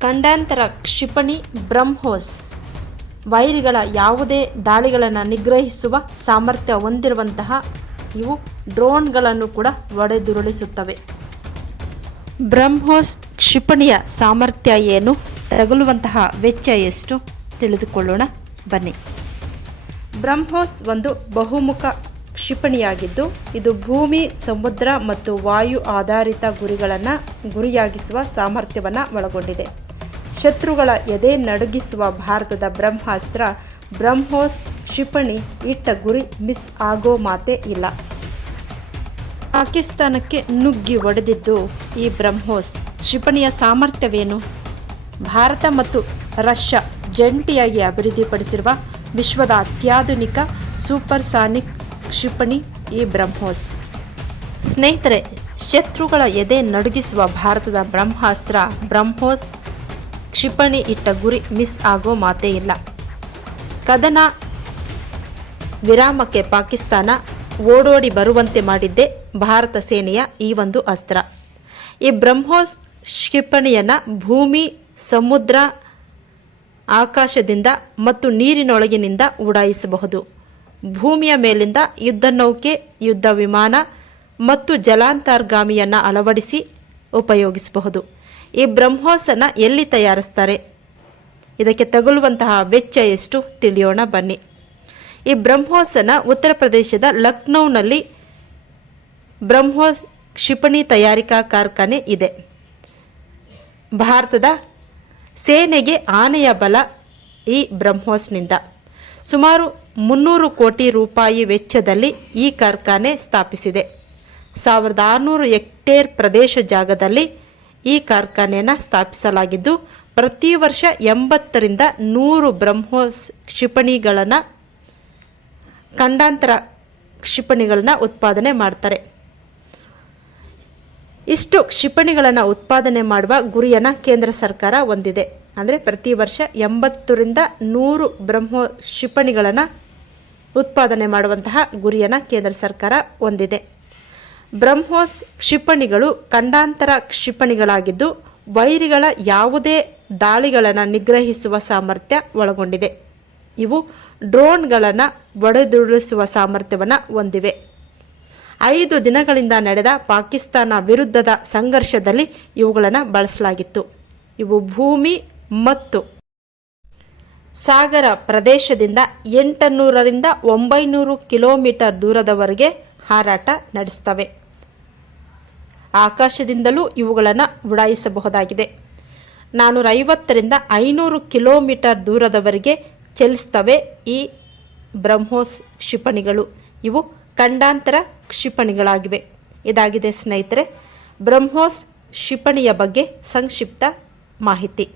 ಖಂಡಾಂತರ ಕ್ಷಿಪಣಿ ಬ್ರಹ್ಮೋಸ್. ವೈರಿಗಳ ಯಾವುದೇ ದಾಳಿಗಳನ್ನು ನಿಗ್ರಹಿಸುವ ಸಾಮರ್ಥ್ಯ ಹೊಂದಿರುವಂತಹ ಇವು ಡ್ರೋನ್ಗಳನ್ನು ಕೂಡ ಒಡೆದುರುಳಿಸುತ್ತವೆ. ಬ್ರಹ್ಮೋಸ್ ಕ್ಷಿಪಣಿಯ ಸಾಮರ್ಥ್ಯ ಏನು? ತಗುಲುವಂತಹ ವೆಚ್ಚ ಎಷ್ಟು? ತಿಳಿದುಕೊಳ್ಳೋಣ, ಬನ್ನಿ. ಬ್ರಹ್ಮೋಸ್ ಒಂದು ಬಹುಮುಖ ಕ್ಷಿಪಣಿಯಾಗಿದ್ದು, ಇದು ಭೂಮಿ, ಸಮುದ್ರ ಮತ್ತು ವಾಯು ಆಧಾರಿತ ಗುರಿಗಳನ್ನು ಗುರಿಯಾಗಿಸುವ ಸಾಮರ್ಥ್ಯವನ್ನು ಒಳಗೊಂಡಿದೆ. ಶತ್ರುಗಳ ಎದೆ ನಡುಗಿಸುವ ಭಾರತದ ಬ್ರಹ್ಮಾಸ್ತ್ರ, ಬ್ರಹ್ಮೋಸ್ ಕ್ಷಿಪಣಿ ಇಟ್ಟ ಗುರಿ ಮಿಸ್ ಆಗೋ ಮಾತೇ ಇಲ್ಲ. ಪಾಕಿಸ್ತಾನಕ್ಕೆ ನುಗ್ಗಿ ಒಡೆದಿದ್ದು ಈ ಬ್ರಹ್ಮೋಸ್ ಕ್ಷಿಪಣಿಯ ಸಾಮರ್ಥ್ಯವೇನು? ಭಾರತ ಮತ್ತು ರಷ್ಯಾ ಜಂಟಿಯಾಗಿ ಅಭಿವೃದ್ಧಿಪಡಿಸಿರುವ ವಿಶ್ವದ ಅತ್ಯಾಧುನಿಕ ಸೂಪರ್ ಸಾನಿಕ್ ಕ್ಷಿಪಣಿ ಈ ಬ್ರಹ್ಮೋಸ್. ಸ್ನೇಹಿತರೆ, ಶತ್ರುಗಳ ಎದೆ ನಡುಗಿಸುವ ಭಾರತದ ಬ್ರಹ್ಮಾಸ್ತ್ರ ಬ್ರಹ್ಮೋಸ್ ಕ್ಷಿಪಣಿ ಇಟ್ಟ ಗುರಿ ಮಿಸ್ ಆಗೋ ಮಾತೇ ಇಲ್ಲ. ಕದನ ವಿರಾಮಕ್ಕೆ ಪಾಕಿಸ್ತಾನ ಓಡೋಡಿ ಬರುವಂತೆ ಮಾಡಿದ್ದೇ ಭಾರತ ಸೇನೆಯ ಈ ಒಂದು ಅಸ್ತ್ರ. ಈ ಬ್ರಹ್ಮೋಸ್ ಕ್ಷಿಪಣಿಯನ್ನು ಭೂಮಿ, ಸಮುದ್ರ, ಆಕಾಶದಿಂದ ಮತ್ತು ನೀರಿನೊಳಗಿನಿಂದ ಉಡಾಯಿಸಬಹುದು. ಭೂಮಿಯ ಮೇಲಿಂದ ಯುದ್ಧ ನೌಕೆ ಯುದ್ಧ ವಿಮಾನ ಮತ್ತು ಜಲಾಂತರ್ಗಾಮಿಯನ್ನು ಅಳವಡಿಸಿ ಉಪಯೋಗಿಸಬಹುದು. ಈ ಬ್ರಹ್ಮೋಸನ ಎಲ್ಲಿ ತಯಾರಿಸ್ತಾರೆ? ಇದಕ್ಕೆ ತಗುಲುವಂತಹ ವೆಚ್ಚ ಎಷ್ಟು? ತಿಳಿಯೋಣ ಬನ್ನಿ. ಈ ಬ್ರಹ್ಮೋಸನ ಉತ್ತರ ಪ್ರದೇಶದ ಲಕ್ನೌನಲ್ಲಿ ಬ್ರಹ್ಮೋಸ್ ಕ್ಷಿಪಣಿ ತಯಾರಿಕಾ ಕಾರ್ಖಾನೆ ಇದೆ. ಭಾರತದ ಸೇನೆಗೆ ಆನೆಯ ಬಲ ಈ ಬ್ರಹ್ಮೋಸ್ನಿಂದ. ಸುಮಾರು ಮುನ್ನೂರು ಕೋಟಿ ರೂಪಾಯಿ ವೆಚ್ಚದಲ್ಲಿ ಈ ಕಾರ್ಖಾನೆ ಸ್ಥಾಪಿಸಿದೆ. ಸಾವಿರದ ಆರುನೂರು ಹೆಕ್ಟೇರ್ ಪ್ರದೇಶ ಜಾಗದಲ್ಲಿ ಈ ಕಾರ್ಖಾನೆಯನ್ನು ಸ್ಥಾಪಿಸಲಾಗಿದ್ದು, ಪ್ರತಿ ವರ್ಷ ಎಂಬತ್ತರಿಂದ ನೂರು ಬ್ರಹ್ಮೋಸ್ ಕ್ಷಿಪಣಿಗಳನ್ನು, ಖಂಡಾಂತರ ಕ್ಷಿಪಣಿಗಳನ್ನು ಉತ್ಪಾದನೆ ಮಾಡ್ತಾರೆ. ಇಷ್ಟು ಕ್ಷಿಪಣಿಗಳನ್ನು ಉತ್ಪಾದನೆ ಮಾಡುವ ಗುರಿಯನ್ನು ಕೇಂದ್ರ ಸರ್ಕಾರ ಹೊಂದಿದೆ. ಅಂದರೆ ಪ್ರತಿ ವರ್ಷ ಎಂಬತ್ತರಿಂದ ನೂರು ಬ್ರಹ್ಮೋ ಕ್ಷಿಪಣಿಗಳನ್ನು ಉತ್ಪಾದನೆ ಮಾಡುವಂತಹ ಗುರಿಯನ್ನು ಕೇಂದ್ರ ಸರ್ಕಾರ ಹೊಂದಿದೆ. ಬ್ರಹ್ಮೋಸ್ ಕ್ಷಿಪಣಿಗಳು ಖಂಡಾಂತರ ಕ್ಷಿಪಣಿಗಳಾಗಿದ್ದು, ವೈರಿಗಳ ಯಾವುದೇ ದಾಳಿಗಳನ್ನು ನಿಗ್ರಹಿಸುವ ಸಾಮರ್ಥ್ಯ ಒಳಗೊಂಡಿದೆ. ಇವು ಡ್ರೋನ್ಗಳನ್ನು ಒಡೆದುರುಳಿಸುವ ಸಾಮರ್ಥ್ಯವನ್ನು ಹೊಂದಿವೆ. ಐದು ದಿನಗಳಿಂದ ನಡೆದ ಪಾಕಿಸ್ತಾನ ವಿರುದ್ಧದ ಸಂಘರ್ಷದಲ್ಲಿ ಇವುಗಳನ್ನು ಬಳಸಲಾಗಿತ್ತು. ಇವು ಭೂಮಿ ಮತ್ತು ಸಾಗರ ಪ್ರದೇಶದಿಂದ ಎಂಟುನೂರರಿಂದ ಒಂಬೈನೂರು ಕಿಲೋಮೀಟರ್ ದೂರದವರೆಗೆ ಹಾರಾಟ ನಡೆಸ್ತವೆ ಆಕಾಶದಿಂದಲೂ ಇವುಗಳನ್ನು ಉಡಾಯಿಸಬಹುದಾಗಿದೆ. ನಾನ್ನೂರ ಐವತ್ತರಿಂದ ಐನೂರು ಕಿಲೋಮೀಟರ್ ದೂರದವರೆಗೆ ಚಲಿಸ್ತವೆ ಈ ಬ್ರಹ್ಮೋಸ್ ಕ್ಷಿಪಣಿಗಳು. ಇವು ಖಂಡಾಂತರ ಕ್ಷಿಪಣಿಗಳಾಗಿವೆ. ಇದಾಗಿದೆ ಸ್ನೇಹಿತರೆ, ಬ್ರಹ್ಮೋಸ್ ಕ್ಷಿಪಣಿಯ ಬಗ್ಗೆ ಸಂಕ್ಷಿಪ್ತ ಮಾಹಿತಿ.